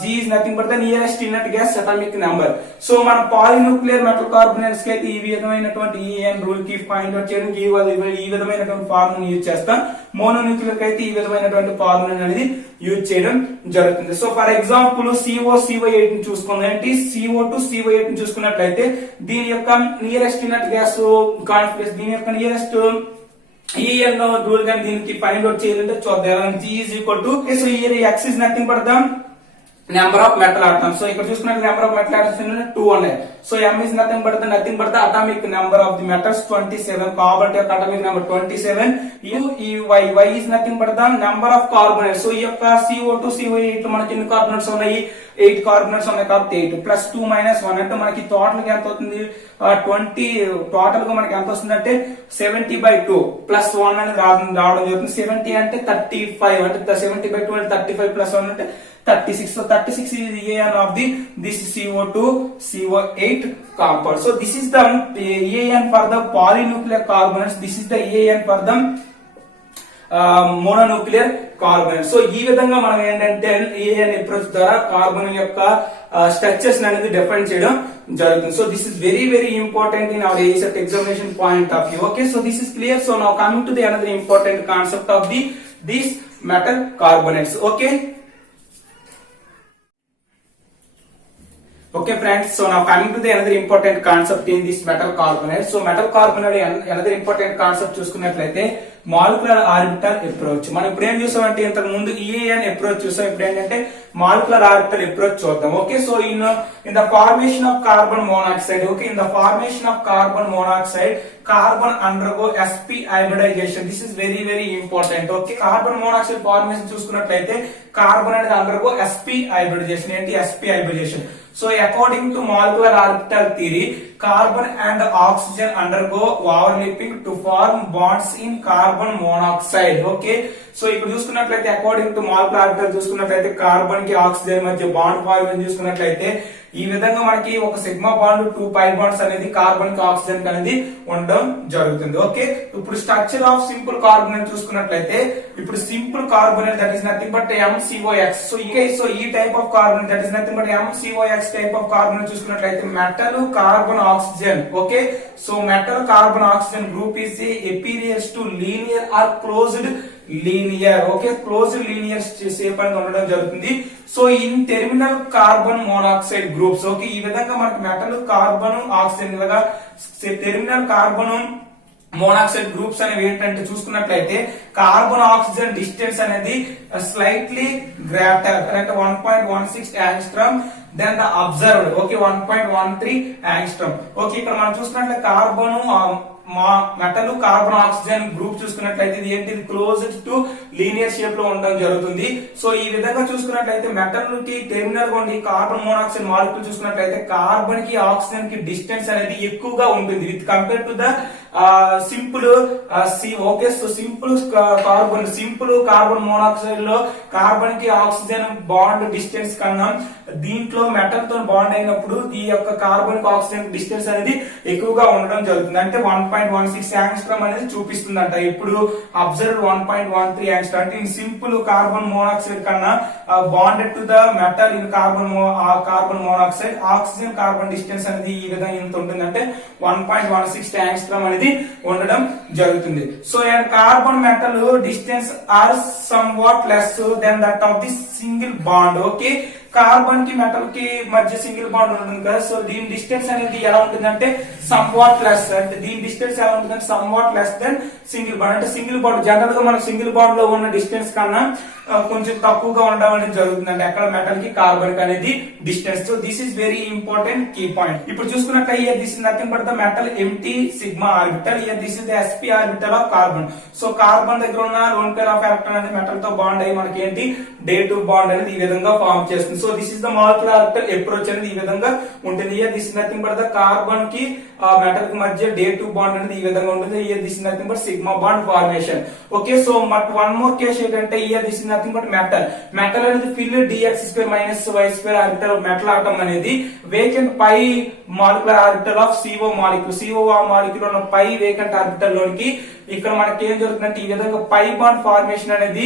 G is nothing but the nearest inert gas atomic number. So మన పాలిన్యూక్లియర్ metal carbonates కి అయితే ఈ విధమైనటువంటి EAN rule కి find out చేయడానికి ఈ విధమైనటువంటి formula use చేస్తాం. మోనోన్యూక్లియర్ కి అయితే ఈ విధమైనటువంటి ఫార్ములా అనేది యూజ్ చేయడం జరుగుతుంది. సో ఫర్ ఎగ్జాంపుల్ CO8 ని చూసుకుందాం. ఏంటి CO2 CO8 ని చూసుకున్నట్లయితే దీని యొక్క నియరెస్ట్ ఇనర్ట్ గ్యాస్ కాన్ఫిడెన్స్, దీని యొక్క నియరెస్ట్ EAN రూల్ కానీ దీనికి ఫైండ్ అవుట్ చేయాలంటే చూద్దాం. G is equal to, so here x is nothing but the number of metal atoms. So ఇక్కడ చూసుకున్నట్టు నెంబర్ ఆఫ్ మెటల్ ఆటమ్స్ 2 ఉన్నాయి. So m is nothing but the atomic number of the metals 27. కాబట్టి యొక్క atomic number 27. y is nothing but the number of carbonates. So ఈ యొక్క CO2 CO8 మనకి ఎన్ని carbonates ఉన్నాయి? 8 కార్బోనేట్స్ ఉన్నాయి కాబట్టి 8 ప్లస్ 2 మైనస్ 1 అంటే మనకి టోటల్ గా ఎంత అవుతుంది? 20. టోటల్ గా మనకి ఎంత వస్తుంది అంటే 70/2 ప్లస్ 1 అనేది రావడం జరుగుతుంది. 70 అంటే 35, అంటే 70/2 అంటే 35 ప్లస్ 1 అంటే 36. So 36 is the EAN of this CO2 CO8 compound. So this is the EAN for the polynuclear carbonates. This is the EAN for the mononuclear carbon. So ఈ విధంగా మనం ఏంటంటే EAN అప్రోచ్ ద్వారా కార్బన్ యొక్క structures అనేది define చేయడం జరుగుతుంది. So this is very very important in our ASET examination point of view. Okay, so this is clear. So now coming to the another important concept of this metal carbonates. Okay, okay friends, so now coming to the another important concept in this metal carbonate. So metal carbonate another important concept చూసుకున్నట్లయితే molecular orbital approach. మనం ఇప్పుడు ఏం చూసామంటే ఇంతకు ముందు EAN approach చూసాం. ఇప్పుడు ఏంటంటే మాలిక్యులర్ ఆర్బిటల్ అప్రోచ్ చూద్దాం. Okay, so in the formation of carbon monoxide, okay, in the formation of carbon monoxide, carbon undergo sp hybridization. This is very very important. Okay, carbon monoxide formation చూసుకున్నట్లయితే carbon అనేది undergo sp hybridization. ఏంటి sp hybridization? So according to molecular orbital theory, carbon and oxygen undergo overlapping to form bonds in carbon monoxide. Okay, so ఇక్కడ చూసుకున్నట్లయితే according to molecular orbital చూసుకున్నట్లయితే carbon కి oxygen మధ్య bond formation చూసుకున్నట్లయితే ఈ విధంగా మనకి ఒక సిగ్మా బాండ్ 2 పై బాండ్స్ అనేది కార్బన్ కి ఆక్సిజన్ కి అనేది ఉండడం జరుగుతుంది. ఓకే, ఇప్పుడు స్ట్రక్చర్ ఆఫ్ సింపుల్ కార్బోనేట్ చూసుకున్నట్లయితే ఇప్పుడు simple carbonate that is nothing but MCOX. So ఈ type of carbonate that is nothing but MCOX type of carbonate చూసుకున్నట్లయితే metal carbon oxygen. Okay, so metal carbon oxygen group is appears to linear or closed linear. Okay, closed linear shape అనేది ఉండడం జరుగుతుంది. So in terminal carbon monoxide groups. Okay, ఈ విధంగా మనకి metal carbon oxygen లాగా terminal carbon monoxide groups అనేవి ఏంటంటే చూసుకున్నట్లయితే కార్బన్ ఆక్సిజన్ డిస్టెన్స్ అనేది స్లైట్లీ గ్రేటర్ అంటే 1.16 angstrom than the observed. Okay, 1.13 angstrom. Okay, ఇక్కడ మనం చూసుకున్నట్లయితే carbon metal carbon oxygen group చూసుకున్నట్లయితే ఇది ఏంటి? క్లోజ్డ్ టు లీనియర్ షేప్ లో ఉండడం జరుగుతుంది. సో ఈ విధంగా చూసుకున్నట్లయితే మెటల్ కి టెర్మినల్ గా ఉండి కార్బన్ మోనాక్సైడ్ మాలిక్యూల్ చూసుకున్నట్లయితే కార్బన్ కి ఆక్సిజన్ కి డిస్టెన్స్ అనేది ఎక్కువగా ఉంటుంది with compare to the simple okay, so simple carbon monoxide లో కార్బన్ కి ఆక్సిజన్ బాండ్ డిస్టెన్స్ కన్నా దీంట్లో మెటల్ తో బాండ్ అయినప్పుడు ఈ యొక్క కార్బన్ కి ఆక్సిజన్ డిస్టెన్స్ అనేది ఎక్కువగా ఉండడం జరుగుతుంది. అంటే 1.16 యాంగ్స్ట్రామ్ అనేది చూపిస్తుందంట. ఇప్పుడు అబ్జర్వ్ 1.13 యాంగ్స్ట్రామ్. అంటే ఇన్ సింపుల్ కార్బన్ మోనాక్సైడ్ కన్నా bonded to the metal in carbon monoxide oxygen carbon distance అనేది ఈ విధంగా ఎంత ఉంటుంది అంటే 1.16 యాంగ్స్ట్రామ్ అనేది ఉండడం జరుగుతుంది. So carbon metal distance are somewhat less than that of the single bond. Okay, carbon కి మెటల్ కి మధ్య సింగిల్ బాండ్ ఉంటుంది కదా. సో దీని డిస్టెన్స్ అనేది ఎలా ఉంటుందంటే సమ్ వాట్ లెస్, అంటే దీని డిస్టెన్స్ ఎలా ఉంటుందంటే some what less then single bond. అంటే సింగిల్ బాండ్ జనరల్ గా మనం సింగిల్ బాండ్ లో ఉన్న డిస్టెన్స్ కన్నా కొంచెం తక్కువగా ఉండడం అనేది జరుగుతుంది. అంటే అక్కడ మెటల్ కి కార్బన్ కి అనేది distance. So this is very important key point. ఇప్పుడు చూసుకున్నట్లయితే this is nothing but the metal empty sigma orbital. This is the sp orbital of carbon. So carbon దగ్గర ఉన్న లోన్ పేర్ ఆఫ్ ఎలక్ట్రాన్ అనేది metal తో bond అయ్యి మనకి ఏంటి day to bond అనేది ఈ విధంగా ఫార్మ్ చేస్తుంది. So this is the molecular orbital approach అనేది ఈ విధంగా ఉంటుంది. This is nothing but the carbon కి మెటల్ కి మధ్య డే టు బాండ్ అనేది ఈ విధంగా ఉంటుంది. This is nothing but sigma bond formation. Okay, so but one more case ఏంటంటే this is nothing but metal. Metal అనేది fill dx² - y² orbital metal atom అనేది vacant pi molecular orbital of CO molecule. CO molecule ఉన్న పై vacant orbital లోనికి ఇక్కడ మనకి ఏం జరుగుతుందంటే ఈ విధంగా పై బాండ్ ఫార్మేషన్ అనేది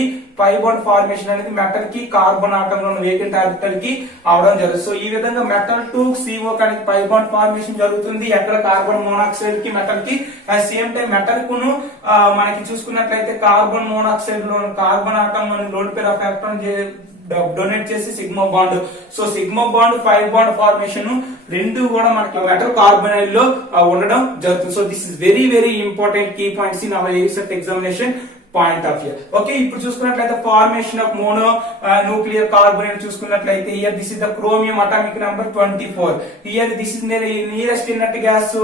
మెటల్ కి కార్బన్ ఆటం లో ఉన్న వేకెంట్ ఆర్బిటల్ కి అవడం జరుగుతుంది. సో ఈ విధంగా మెటల్ టు CO అనేది పై బాండ్ ఫార్మేషన్ జరుగుతుంది. ఎక్కడ కార్బన్ మోనాక్సైడ్ కి మెటల్ కి అట్ సేమ్ టైం మెటల్ కును మనకి చూసుకున్నట్లయితే కార్బన్ మోనాక్సైడ్ లో కార్బన్ ఆటం అని lone pair of electron donate చేసి sigma bond. So sigma bond 5 bond formation రెండు కూడా మనకి మెటల్ కార్బనైడ్ లో ఉండడం జరుగుతుంది. So this is very very important key points in our ASET examination point of view. Okay, ఇప్పుడు చూసుకున్నట్లయితే formation of mono nuclear carbonate చూసుకున్నట్లయితే here this is the chromium atomic number 24. Here this is nearest inert gas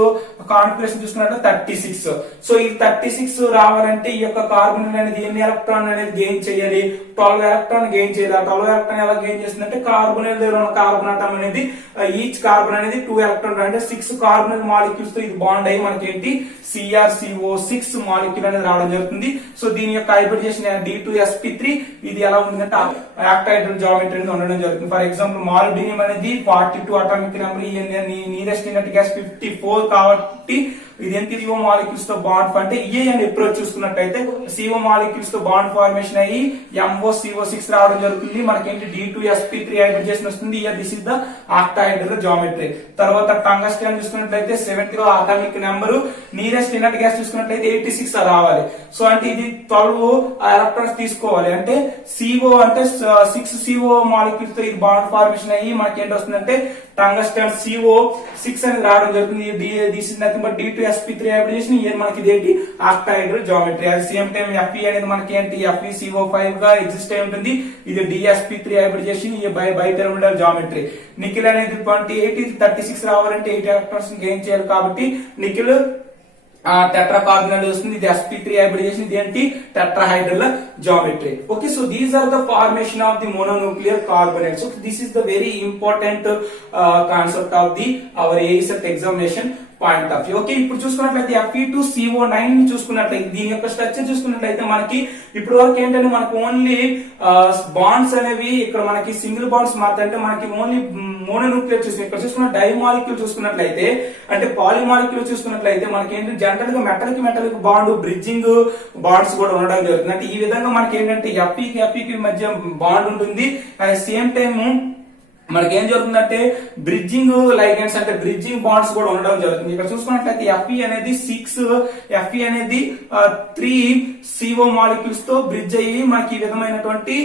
configuration చూసుకున్నట్లయితే 36. So ఈ 36 రావాలంటే ఈ యొక్క carbon అనేది ఎన్ని ఎలక్ట్రాన్ అనేది గెయిన్ చేయాలి? 12 ఎలక్ట్రాన్ గెయిన్ చేయాలి. 12 ఎలక్ట్రాన్ ఎలా గెయిన్ చేస్తుందంటే కార్బన్ దగ్గర ఉన్న కార్బన్ అటామ్ అనేది ఈచ్ కార్బన్ అనేది 2 ఎలక్ట్రాన్ అంటే 6 కార్బన్ మాలిక్యూల్స్ తో ఇది బాండ్ అయ్యి మనకి ఏంటి CrCO6 మాలిక్యూల్ అనేది రావడం జరుగుతుంది. సో దీని యొక్క హైబ్రిడైజేషన్ D2sp3 ఇది ఎలా ఉందంటే ఆక్టాహెడ్రల్ జామెట్రీ అనేది ఉండడం జరుగుతుంది. ఫర్ ఎగ్జాంపుల్ మాలిబ్డినియం అనేది 42 atomic number, nearest inert gas 54 కాబట్టి ఇది CO మాలిక్యూల్స్ తో బాండ్ అంటే అని అప్రోచ్ చూసుకున్నట్లయితే CO మాలిక్యూల్స్ తో బాండ్ ఫార్మేషన్ అయ్యి MoCO6 రావడం జరుగుతుంది. మనకేంటి D2sp3 హైబ్రిడైజేషన్ వస్తుంది. This is the octahedral geometry. తర్వాత టంగస్టన్ చూసుకున్నట్లయితే 70 atomic number, nearest inert gas చూసుకున్నట్లయితే 86 రావాలి. సో అంటే ఇది 12 ఎలక్ట్రాన్స్ తీసుకోవాలి. అంటే CO అంటే 6 CO మాలిక్యూల్స్ తో ఇది బాండ్ ఫార్మేషన్ అయ్యి మనకి ఏంటి వస్తుందంటే టంగస్టన్ CO6 అనేది రావడం జరుగుతుంది. This is nothing but D2sp3 hybridization. Here మనకి ఇదేంటి octahedral geometry. At same time Fe అనేది మనకి ఏంటి FeCO5 గా ఎగ్జిస్ట్ అయి ఉంటుంది. ఇది DsP3 హైబ్రిడైజేషన్, ఈ బై టెర్మినల్ జామెట్రీ. నికెల్ అనేది 28 36 రావాలంటే 8 ఎలక్ట్రాన్స్ గెయిన్ చేయాలి కాబట్టి నికెల్ టెట్రాకార్బోనేట్ వస్తుంది. ఇది sp3 హైబ్రిడైజేషన్, ఇదేంటి tetrahedral geometry. Okay, so these are the formation of the mononuclear carbonate. So this is the very important concept of the our ASET examination point of view. Okay, ఇప్పుడు చూసుకున్నట్లయితే Fe2CO9 ని చూసుకున్నట్లయితే దీని యొక్క structure చూసుకున్నట్లయితే మనకి ఇప్పుడు వరకు ఏంటంటే మనకు ఓన్లీ బాండ్స్ అనేవి ఇక్కడ మనకి సింగిల్ బాండ్స్ మాత్రమే మనకి ఓన్లీ మోనోన్యూక్లియర్ చూసుకున్నాం. ఇక్కడ చూసుకున్న డైమాలిక్యూల్ చూసుకున్నట్లయితే అంటే పాలిమాలిక్యూల్ చూసుకున్నట్లయితే మనకి ఏంటంటే జనరల్ గా మెటల్ కి బాండ్ బ్రిడ్జింగ్ బాండ్స్ కూడా ఉండడం జరుగుతుంది. అంటే ఈ విధంగా మనకి ఏంటంటే Fe కి మధ్య బాండ్ ఉంటుంది. అట్ సేమ్ టైం మనకి ఏం జరుగుతుందంటే బ్రిడ్జింగ్ లైగెండ్స్ అంటే బ్రిడ్జింగ్ బాండ్స్ కూడా ఉండడం జరుగుతుంది. ఇక్కడ చూసుకున్నట్లయితే Fe అనేది 6, Fe అనేది 3 CO మాలిక్యూల్స్ తో బ్రిడ్జ్ అయ్యి మనకి ఈ విధమైనటువంటి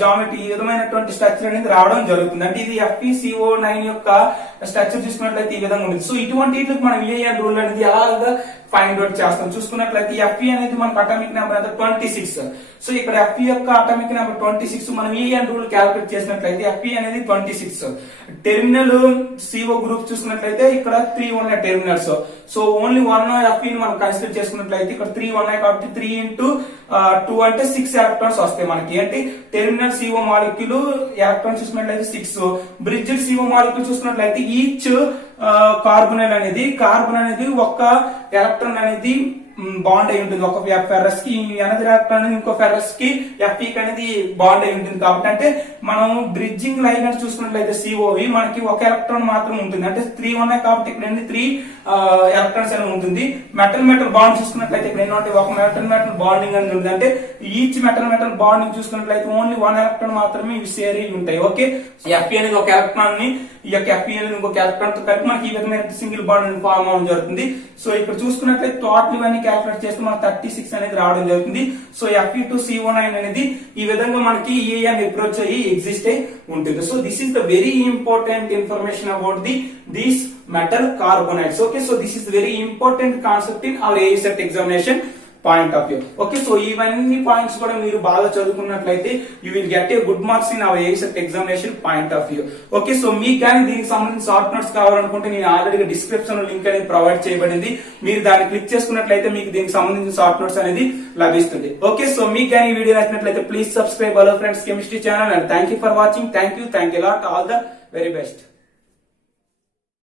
జామెట్రీ, ఈ విధమైనటువంటి స్ట్రక్చర్ అనేది రావడం జరుగుతుంది. అంటే ఇది FeCO9 యొక్క స్ట్రక్చర్ చూసుకున్నట్లయితే ఈ విధంగా ఉంటుంది. సో ఇటువంటి మనం EAN రూల్ అనేది ఎలాగా ఫైండ్ అవుట్ చేస్తాం చూసుకున్నట్లయితే Fe అనేది మనకు అటామిక్ నెంబర్ ఎంత 26. సో ఇక్కడ Fe యొక్క అటామిక్ నెంబర్ 26 మనం EAN రూల్ క్యాలిక్యులేట్ చేసినట్లయితే Fe అనేది 26. టెర్మినల్ CO గ్రూప్ చూసుకున్నట్లయితే ఇక్కడ 3 ఉన్నాయి టెర్మినల్స్. సో ఓన్లీ 1 Fe ని మనం కన్సిడర్ చేసుకున్నట్లయితే ఇక్కడ 3 ఉన్నాయి కాబట్టి 3 into 2 అంటే 6 ఎలక్ట్రాన్స్ వస్తాయి మనకి. ఏంటి టెర్మినల్ CO మాలిక్యూల్ ఎలక్ట్రాన్స్ చూసుకున్నట్లయితే 6, బ్రిడ్జ్ CO మాలిక్యూల్ చూసుకున్నట్లయితే ఈచ్ కార్బన్ అనేది ఒక్క ఎలక్ట్రాన్ అనేది బాండ్ అయి ఉంటుంది. ఒక ఫెర్రస్ కి ఎనదర్ ఎలక్ట్రాన్ ఇంకో ఫెర్రస్ కి Fe అనేది బాండ్ అయి ఉంటుంది. కాబట్టి అంటే మనం బ్రిడ్జింగ్ లైగెండ్స్ చూసుకున్నట్లయితే COవి మనకి ఒక ఎలక్ట్రాన్ మాత్రం ఉంటుంది. అంటే 3 ఉన్నాయి కాబట్టి ఇక్కడ 3 ఎలక్ట్రాన్స్ అనేది ఉంటుంది. మెటల్ బాండ్ చూసుకున్నట్లయితే ఇక్కడ ఏంటంటే ఒక మెటల్ బాండింగ్ అనేది ఉంటుంది. అంటే ఈచ్ మెటల్ బాండింగ్ చూసుకున్నట్లయితే ఓన్లీ 1 ఎలక్ట్రాన్ మాత్రమే షేర్ అయి ఉంటాయి. ఓకే, Fe అనేది ఒక ఎలక్ట్రాన్ ని ఈ యొక్క Fe అనేది ఇంకొక ఎలక్ట్రాన్ తో కలిపి మనకి ఈ విధమైన సింగిల్ బాండ్ ఫార్మ్ అవడం జరుగుతుంది. సో ఇక్కడ చూసుకున్నట్లయితే టోటల్ ఇవన్నీ క్యాల్కులేట్ చేస్తే మనకు 36 అనేది రావడం జరుగుతుంది. సో Fe2CO9 అనేది ఈ విధంగా మనకి EN అప్రోచ్ అయ్యి ఎగ్జిస్ట్ అయి ఉంటుంది. So this is the very important information about these metal carbonides. Okay, so this is very important concept in our ASET examination point of view. Okay, so ఇవన్నీ points కూడా మీరు బాగా చదువుకున్నట్లయితే you will get a good marks in our ASET examination point of view. Okay, so మీకు కానీ దీనికి సంబంధించిన short notes కావాలనుకుంటే నేను ఆల్రెడీ డిస్క్రిప్షన్ లో లింక్ అనేది ప్రొవైడ్ చేయబడింది. మీరు దాన్ని క్లిక్ చేసుకున్నట్లయితే మీకు దీనికి సంబంధించిన షార్ట్ నోట్స్ అనేది లభిస్తుంది. ఓకే, సో మీకు కానీ ఈ వీడియో నచ్చినట్లయితే please subscribe hello friends chemistry channel and thank you for watching. Thank you lot. All the very best.